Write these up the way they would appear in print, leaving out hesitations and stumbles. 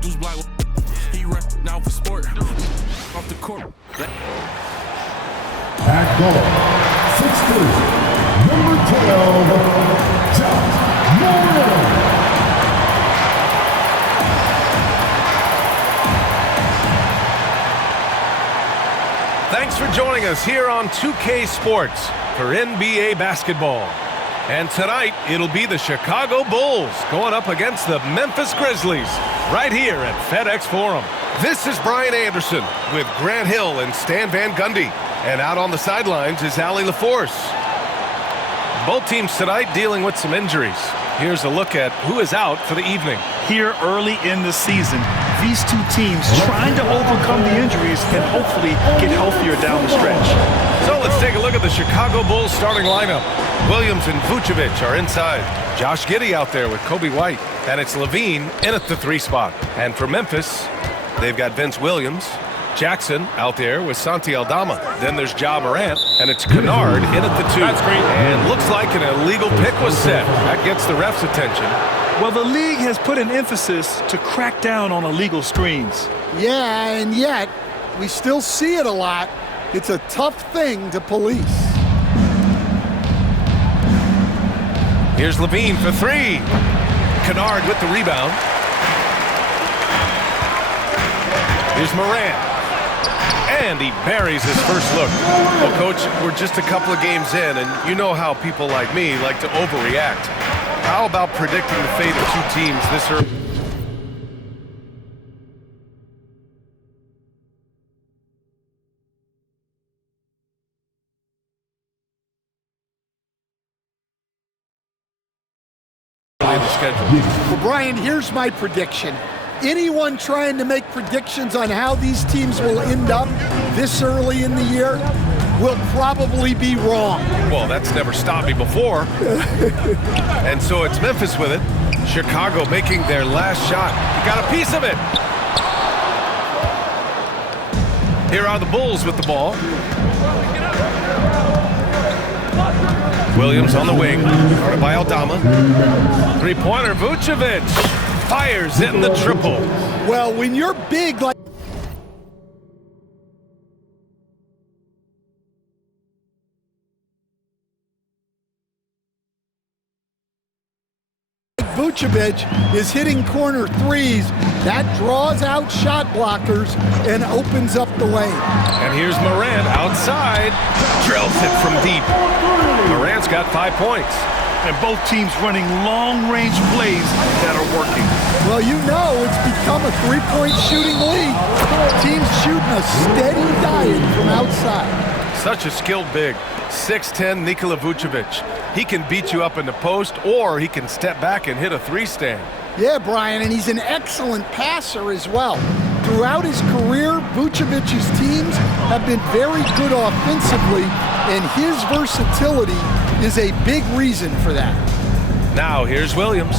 dudes black. He run now for sport. Off the court. At goal, 6'3", number 12, John Moore. Thanks for joining us here on 2K Sports for NBA basketball. And tonight, it'll be the Chicago Bulls going up against the Memphis Grizzlies right here at FedEx Forum. This is Brian Anderson with Grant Hill and Stan Van Gundy. And out on the sidelines is Allie LaForce. Both teams tonight dealing with some injuries. Here's a look at who is out for the evening. Here early in the season, these two teams trying to overcome the injuries and hopefully get healthier down the stretch. So let's take a look at the Chicago Bulls starting lineup. Williams and Vucevic are inside. Josh Giddey out there with Kobe White. And it's Levine in at the 3 spot. And for Memphis, they've got Vince Williams, Jackson out there with Santi Aldama. Then there's Ja Morant, and it's Kennard in at the 2. That's great. And looks like an illegal pick was set. That gets the ref's attention. Well, the league has put an emphasis to crack down on illegal screens. Yeah, and yet we still see it a lot. It's a tough thing to police. Here's Levine for 3. Kennard with the rebound. Here's Morant. And he buries his first look. Well, Coach, we're just a couple of games in, and you know how people like me like to overreact. How about predicting the fate of two teams this early? Well, Brian, here's my prediction. Anyone trying to make predictions on how these teams will end up this early in the year will probably be wrong. Well, that's never stopped me before. And so it's Memphis with it. Chicago making their last shot. He got a piece of it. Here are the Bulls with the ball. Williams on the wing, guarded by Aldama. Three-pointer, Vucevic fires in the triple. Well, when you're big like Vucevic is hitting corner threes, that draws out shot blockers and opens up the lane. And here's Morant outside, drills it from deep. Morant's got 5 points. And both teams running long-range plays that are working. Well, you know it's become a three-point shooting league. Teams shooting a steady diet from outside. Such a skilled big. 6'10" Nikola Vucevic. He can beat you up in the post, or he can step back and hit a 3-stand. Yeah, Brian, and he's an excellent passer as well. Throughout his career, Vucevic's teams have been very good offensively, and his versatility is a big reason for that. Now, here's Williams.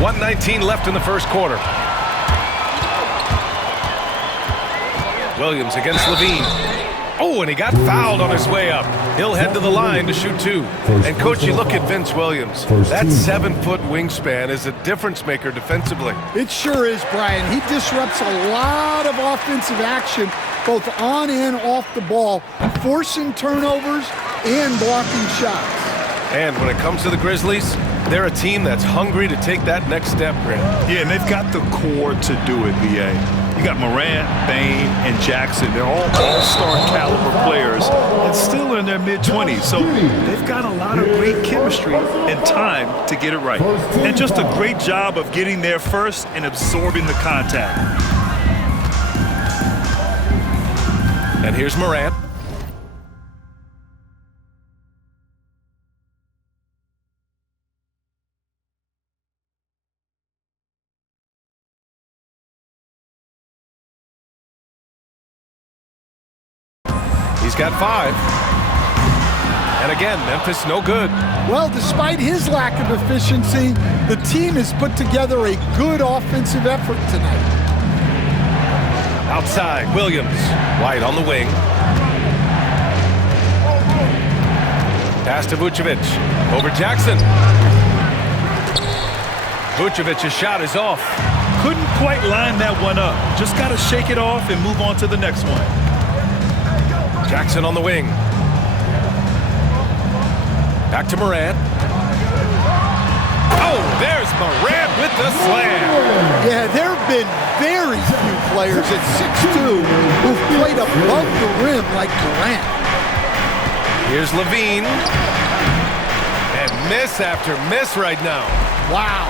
1:19 left in the first quarter. Williams against Levine. Oh, and he got fouled on his way up. He'll head to the line to shoot 2. And, Coach, you look at Vince Williams. That 7-foot wingspan is a difference maker defensively. It sure is, Brian. He disrupts a lot of offensive action, both on and off the ball, forcing turnovers and blocking shots. And when it comes to the Grizzlies, they're a team that's hungry to take that next step, Grant. Yeah, and they've got the core to do it, B.A. You got Morant, Bane, and Jackson. They're all all-star caliber players and still in their mid-20s. So they've got a lot of great chemistry and time to get it right. And just a great job of getting there first and absorbing the contact. And here's Morant. He's got 5. And again, Memphis no good. Well, despite his lack of efficiency, the team has put together a good offensive effort tonight. Outside, Williams. White on the wing. Pass to Vucevic. Over Jackson. Vucevic's shot is off. Couldn't quite line that one up. Just got to shake it off and move on to the next one. Jackson on the wing. Back to Morant. Oh, there's Morant with the slam. Yeah, there have been very few players at 6'2" who've played above the rim like Durant. Here's Levine. And miss after miss right now. Wow.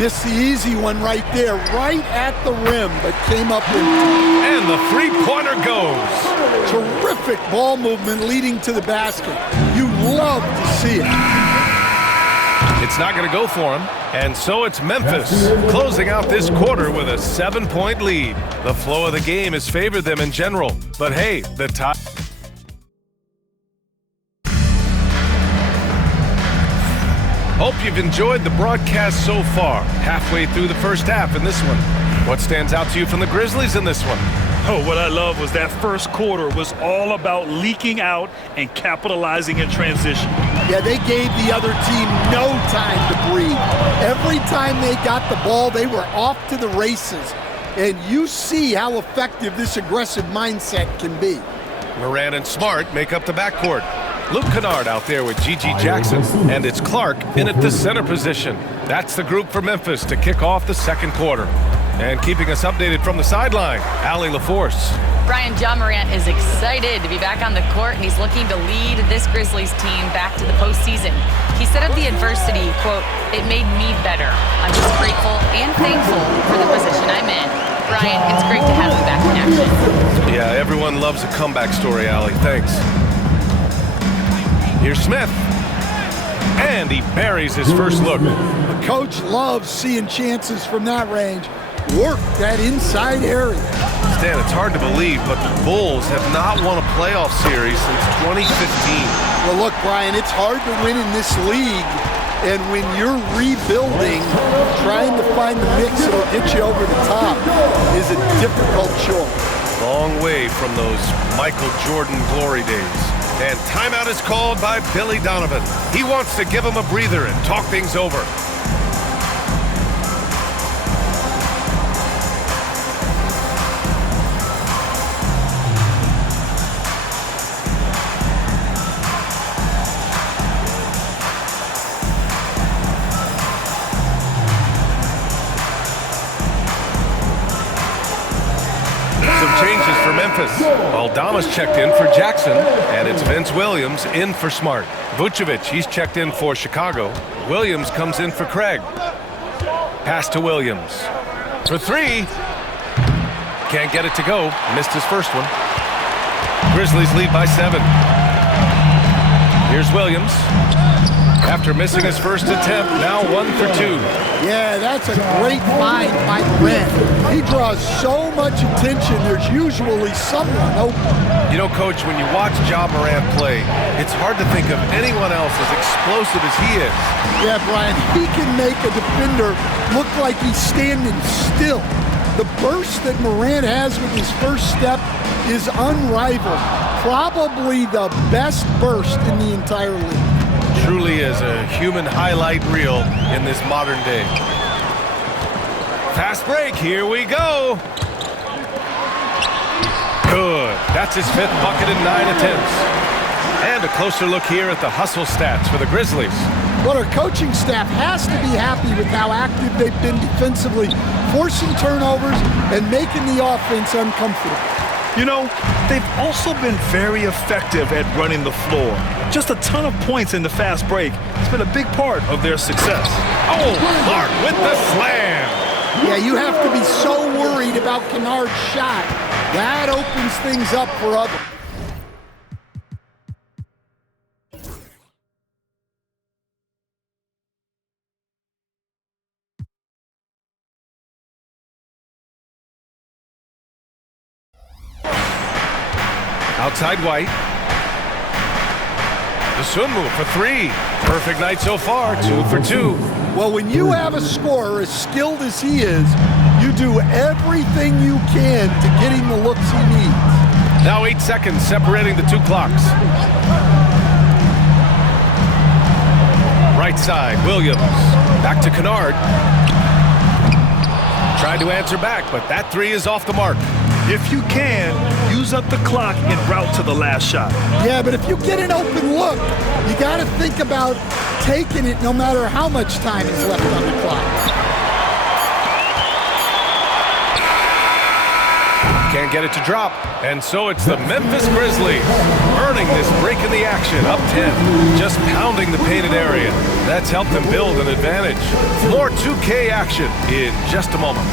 Missed the easy one right there, right at the rim, but came up with... And the three-pointer goes. Terrific ball movement leading to the basket. You love to see it. It's not going to go for him. And so it's Memphis closing out this quarter with a 7-point lead. The flow of the game has favored them in general. But hey, the top... Hope you've enjoyed the broadcast so far. Halfway through the first half in this one. What stands out to you from the Grizzlies in this one? Oh, what I love was that first quarter was all about leaking out and capitalizing in transition. Yeah, they gave the other team no time to breathe. Every time they got the ball, they were off to the races. And you see how effective this aggressive mindset can be. Morant and Smart make up the backcourt. Luke Kennard out there with G.G. Jackson, and it's Clark in at the center position. That's the group for Memphis to kick off the second quarter. And keeping us updated from the sideline, Allie LaForce. Brian, John Morant is excited to be back on the court, and he's looking to lead this Grizzlies team back to the postseason. He said of the adversity, quote, "It made me better. I'm just grateful and thankful for the position I'm in." Brian, it's great to have you back in action. Yeah, everyone loves a comeback story, Allie. Thanks. Here's Smith. And he buries his first look. The coach loves seeing chances from that range. Work that inside area. Stan, it's hard to believe, but the Bulls have not won a playoff series since 2015. Well, look, Brian, it's hard to win in this league. And when you're rebuilding, trying to find the mix that will get you over the top is a difficult chore. Long way from those Michael Jordan glory days. And timeout is called by Billy Donovan. He wants to give him a breather and talk things over. Changes for Memphis. Aldama's checked in for Jackson, and it's Vince Williams in for Smart. Vucevic, he's checked in for Chicago. Williams comes in for Craig. Pass to Williams. For three. Can't get it to go. Missed his first one. Grizzlies lead by 7. Here's Williams. After missing his first attempt, now 1 for 2. Yeah, that's a great find by Brent. He draws so much attention, there's usually someone open. You know, Coach, when you watch Ja Morant play, it's hard to think of anyone else as explosive as he is. Yeah, Brian, he can make a defender look like he's standing still. The burst that Morant has with his first step is unrivaled. Probably the best burst in the entire league. Truly is a human highlight reel in this modern day. Fast break, here we go. Good. That's his 5th bucket in 9 attempts. And a closer look here at the hustle stats for the Grizzlies. Well, our coaching staff has to be happy with how active they've been defensively, forcing turnovers and making the offense uncomfortable. You know, they've also been very effective at running the floor. Just a ton of points in the fast break. It's been a big part of their success. Oh, Clark with the slam. Yeah, you have to be so worried about Kennard's shot. That opens things up for others. Outside White. The swim move for 3. Perfect night so far, 2 for 2. Well, when you have a scorer as skilled as he is, you do everything you can to get him the looks he needs. Now 8 seconds separating the 2 clocks. Right side, Williams. Back to Kennard. Tried to answer back, but that three is off the mark. If you can, use up the clock en route to the last shot. Yeah, but if you get an open look, you got to think about taking it no matter how much time is left on the clock. Can't get it to drop, and so it's the Memphis Grizzlies earning this break in the action, up 10, just pounding the painted area. That's helped them build an advantage. More 2K action in just a moment.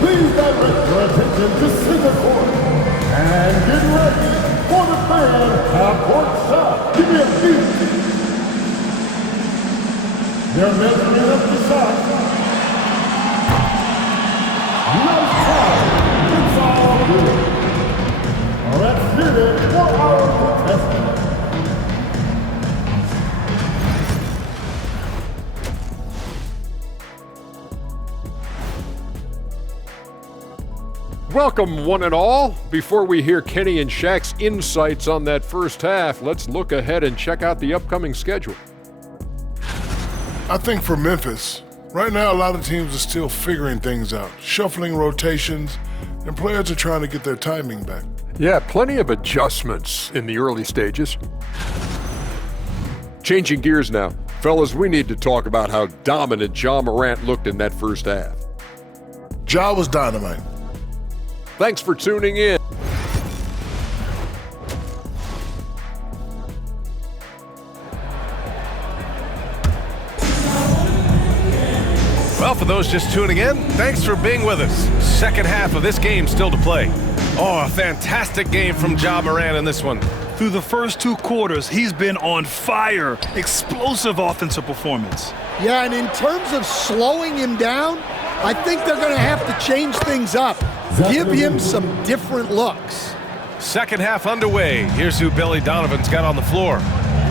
Please direct your attention to center court and get ready for the fan half-court shot. Give me a beat. They're measuring up the shot. Nice try. It's all good. Let's hear it for our contestant. Welcome, one and all. Before we hear Kenny and Shaq's insights on that first half, let's look ahead and check out the upcoming schedule. I think for Memphis, right now a lot of teams are still figuring things out, shuffling rotations, and players are trying to get their timing back. Yeah, plenty of adjustments in the early stages. Changing gears now. Fellas, we need to talk about how dominant Ja Morant looked in that first half. Ja was dynamite. Thanks for tuning in. Well, for those just tuning in, thanks for being with us. Second half of this game still to play. Oh, a fantastic game from Ja Morant in this one. Through the first two quarters, he's been on fire. Explosive offensive performance. Yeah, and in terms of slowing him down, I think they're going to have to change things up. Give him some different looks. Second half underway. Here's who Billy Donovan's got on the floor.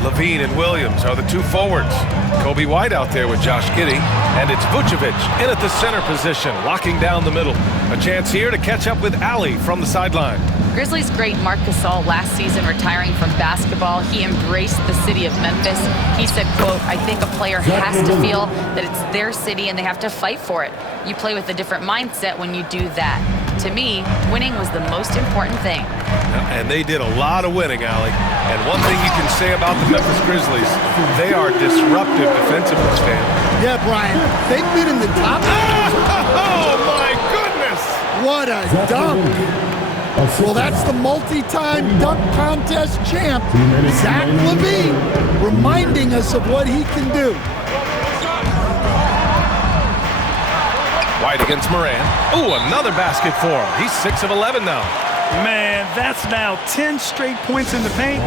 Levine and Williams are the two forwards. Kobe White out there with Josh Giddey. And it's Vucevic in at the center position, locking down the middle. A chance here to catch up with Ali from the sideline. Grizzlies great Marc Gasol last season retiring from basketball. He embraced the city of Memphis. He said, quote, I think a player has to feel that it's their city and they have to fight for it. You play with a different mindset when you do that. To me, winning was the most important thing. And they did a lot of winning, Ali. And one thing you can say about the Memphis Grizzlies, they are disruptive defensively, Stan. Yeah, Brian, they've been in the top. Oh, my goodness! What a dunk. Well, that's the multi-time dunk contest champ, Zach LaVine, reminding us of what he can do. White against Morant. Ooh, another basket for him. He's 6 of 11 now. Man, that's now 10 straight points in the paint.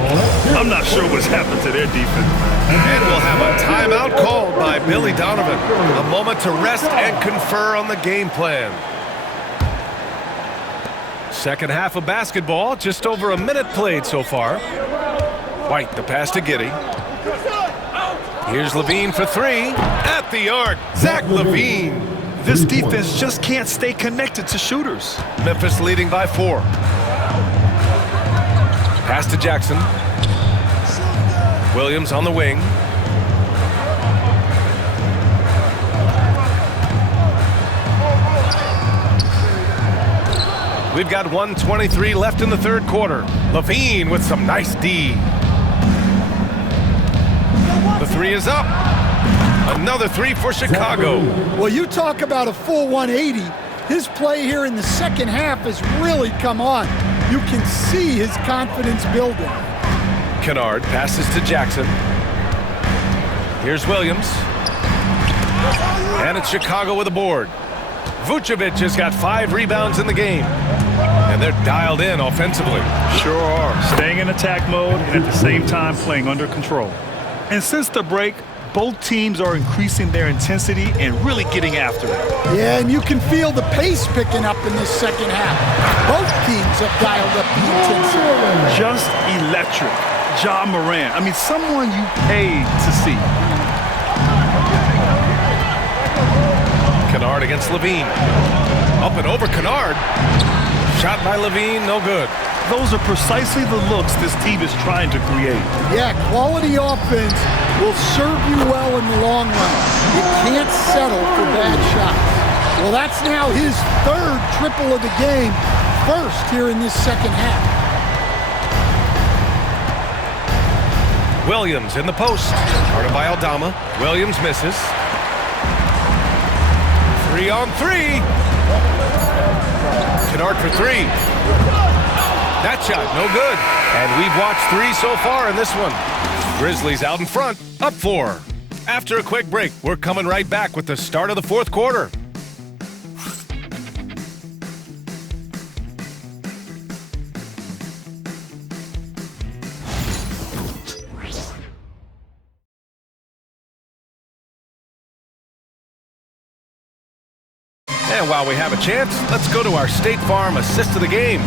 I'm not sure what's happened to their defense. And we'll have a timeout called by Billy Donovan. A moment to rest and confer on the game plan. Second half of basketball, just over a minute played so far. White, the pass to Giddey. Here's Levine for three. At the arc, Zach LaVine. This defense just can't stay connected to shooters. Memphis leading by 4. Pass to Jackson. Williams on the wing. We've got 1:23 left in the third quarter. LaVine with some nice D. The three is up. Another three for Chicago. Well, you talk about a full 180. His play here in the second half has really come on. You can see his confidence building. Kennard passes to Jackson. Here's Williams. And it's Chicago with a board. Vucevic has got 5 rebounds in the game. And they're dialed in offensively. Sure are. Staying in attack mode and at the same time playing under control. And since the break, both teams are increasing their intensity and really getting after it. Yeah, and you can feel the pace picking up in this second half. Both teams have dialed up the intensity. Just electric. Ja Morant. I mean, someone you paid to see. Kennard against Levine. Up and over Kennard. Shot by Levine, no good. those are precisely the looks this team is trying to create. Yeah, quality offense will serve you well in the long run. You can't settle for bad shots. Well, that's now his third triple of the game, first here in this second half. Williams in the post. Guarded by Aldama. Williams misses. 3-on-3. Kennard for three. That shot, no good. And we've watched three so far in this one. Grizzlies out in front, up 4. After a quick break, we're coming right back with the start of the fourth quarter. And while we have a chance, let's go to our State Farm assist of the game.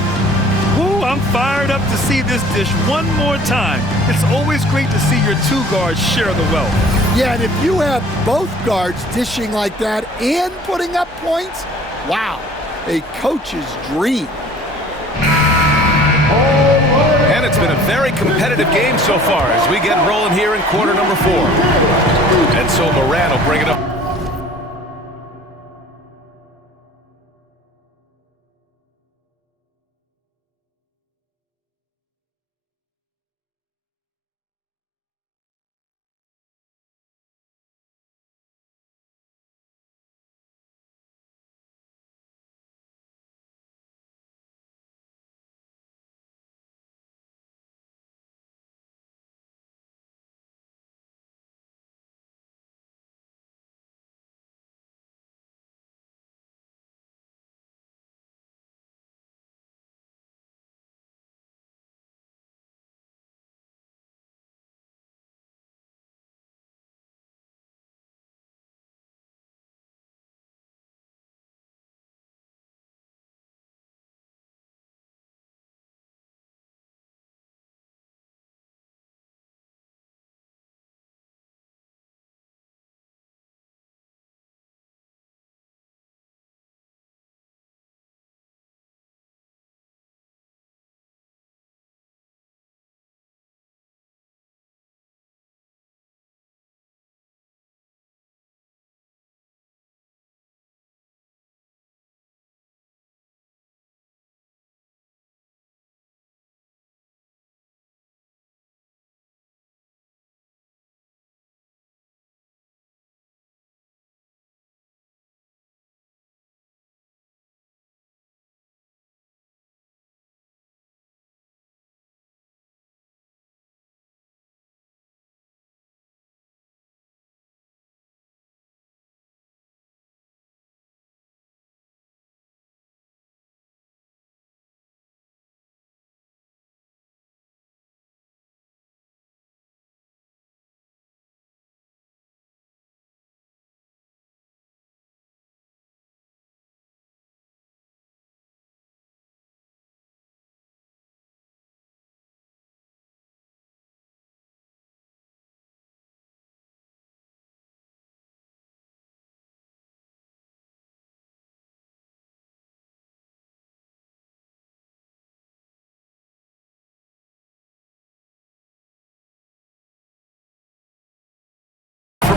Woo, I'm fired up to see this dish one more time. It's always great to see your two guards share the wealth. Yeah, and if you have both guards dishing like that and putting up points, wow, a coach's dream. And it's been a very competitive game so far as we get rolling here in quarter number 4. And so Moran will bring it up.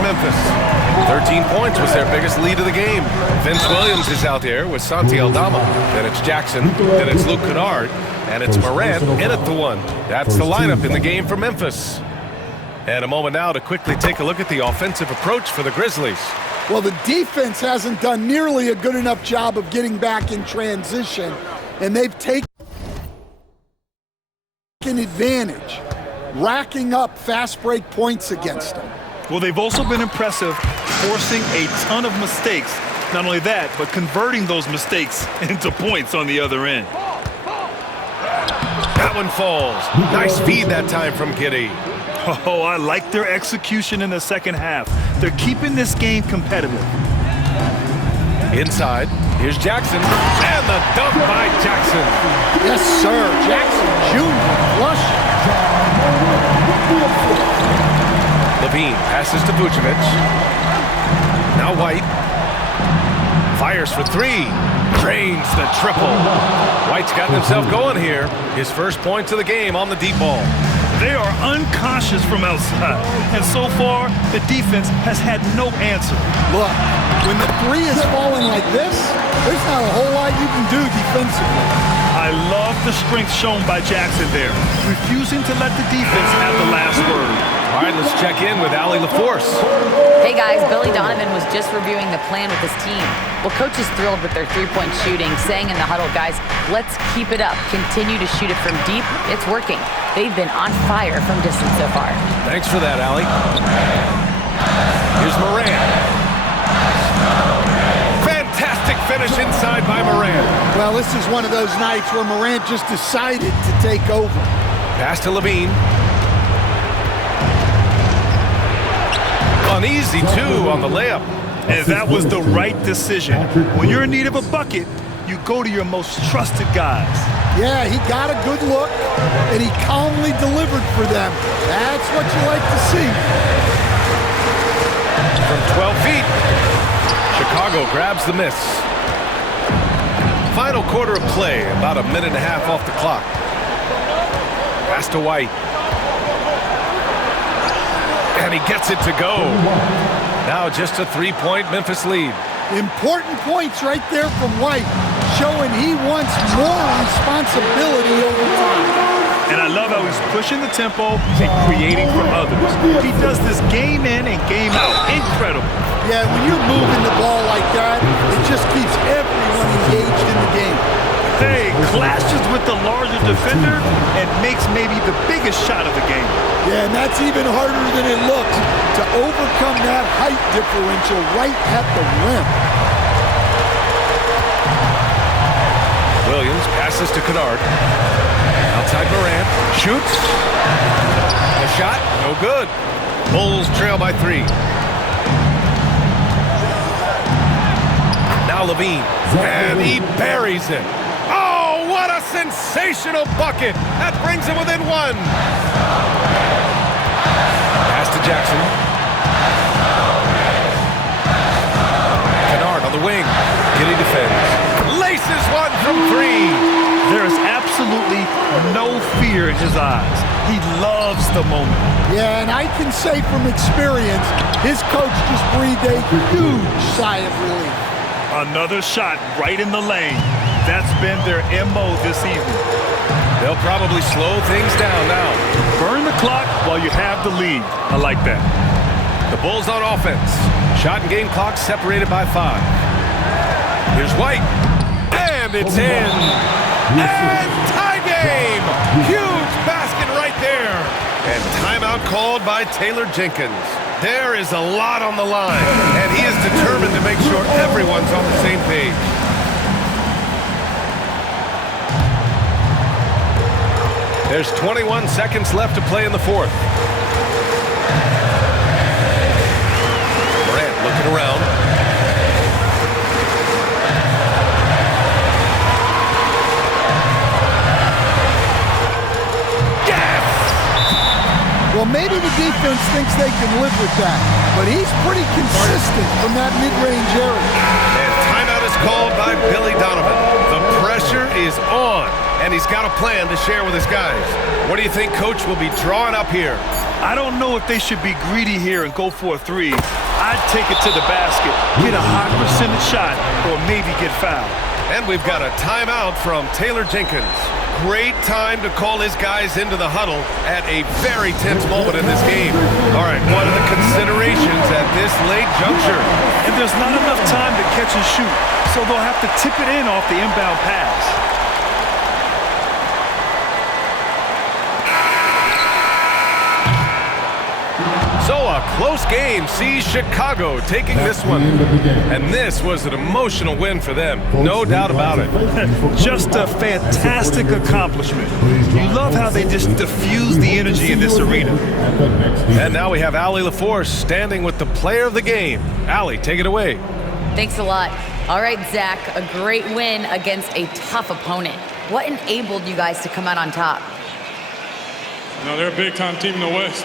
Memphis. 13 points was their biggest lead of the game. Vince Williams is out there with Santi Aldama. Then it's Jackson. Then it's Luke Kennard. And it's Morant in at the 1. That's the lineup in the game for Memphis. And a moment now to quickly take a look at the offensive approach for the Grizzlies. Well, the defense hasn't done nearly a good enough job of getting back in transition, and they've taken advantage, racking up fast break points against them. Well, they've also been impressive, forcing a ton of mistakes. Not only that, but converting those mistakes into points on the other end. That one falls. Nice feed that time from Giddey. Oh, I like their execution in the second half. They're keeping this game competitive. Inside, here's Jackson, and the dunk by Jackson. Yes, sir. Jackson Jr. flush. Levine passes to Vucevic. Now White. Fires for three. Drains the triple. White's gotten himself going here. His first points of the game on the deep ball. They are unconscious from outside, and so far, the defense has had no answer. Look, when the three is falling like this, there's not a whole lot you can do defensively. I love the strength shown by Jackson there, refusing to let the defense have the last word. All right, let's check in with Allie LaForce. Hey guys, Billy Donovan was just reviewing the plan with his team. Well, coach is thrilled with their three-point shooting, saying in the huddle, guys, let's keep it up. Continue to shoot it from deep. It's working. They've been on fire from distance so far. Thanks for that, Allie. Here's Moran. Fantastic finish inside by Moran. Well, this is one of those nights where Morant just decided to take over. Pass to Levine. An easy two on the layup. And that was the right decision. When you're in need of a bucket, you go to your most trusted guys. Yeah, he got a good look, and he calmly delivered for them. That's what you like to see. From 12 feet, Chicago grabs the miss. Final quarter of play, about a minute and a half off the clock. Pass to White. And he gets it to go. Now just a three-point Memphis lead. Important points right there from White, showing he wants more responsibility over time. And I love how he's pushing the tempo and creating for others. He does this game in and game out. Incredible. Yeah, when you're moving the ball like that, it just keeps everyone engaged in the game. Hey, clashes with the larger defender and makes maybe the biggest shot of the game. Yeah, and that's even harder than it looks to overcome that height differential right at the rim. Williams passes to Kennard. Outside Morant. Shoots. A shot. No good. Bulls trail by 3. Now Levine. And he buries it. Oh, what a sensational bucket. That brings him within 1. Pass to Jackson. Kennard on the wing. Giddy defends. Laces one from 3. There is absolutely no fear in his eyes. He loves the moment. Yeah, and I can say from experience, his coach just breathed a huge sigh of relief. Another shot right in the lane. That's been their MO this evening. They'll probably slow things down now. Burn the clock while you have the lead. I like that. The Bulls on offense. Shot and game clock separated by 5. Here's White. And it's in. And tie game. Huge basket right there. And timeout called by Taylor Jenkins. There is a lot on the line, and he is determined to make sure everyone's on the same page. There's 21 seconds left to play in the 4th. Morant looking around. Well, maybe the defense thinks they can live with that, but he's pretty consistent from that mid-range area. And timeout is called by Billy Donovan. The pressure is on, and he's got a plan to share with his guys. What do you think Coach will be drawing up here? I don't know if they should be greedy here and go for a 3. I'd take it to the basket, get a high percentage shot, or maybe get fouled. And we've got a timeout from Taylor Jenkins. Great time to call his guys into the huddle at a very tense moment in this game. All right, what are the considerations at this late juncture? And there's not enough time to catch and shoot, so they'll have to tip it in off the inbound pass. So a close game sees Chicago taking this one. And this was an emotional win for them, no doubt about it. Just a fantastic accomplishment. You love how they just diffuse the energy in this arena. And now we have Allie LaForce standing with the player of the game. Allie, take it away. Thanks a lot. All right, Zach, a great win against a tough opponent. What enabled you guys to come out on top? You know, they're a big-time team in the West.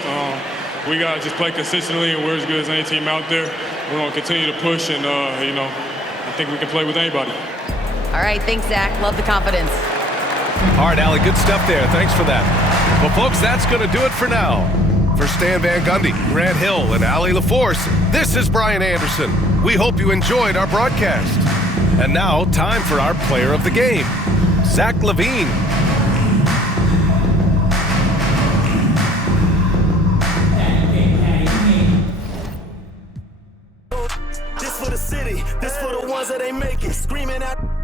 We got to just play consistently, and we're as good as any team out there. We're going to continue to push, and, you know, I think we can play with anybody. All right, thanks, Zach. Love the confidence. All right, Allie, good stuff there. Thanks for that. Well, folks, that's going to do it for now. For Stan Van Gundy, Grant Hill, and Allie LaForce, this is Brian Anderson. We hope you enjoyed our broadcast. And now, time for our player of the game, Zach LaVine. This for the city, this for the ones that ain't make it, screaming out.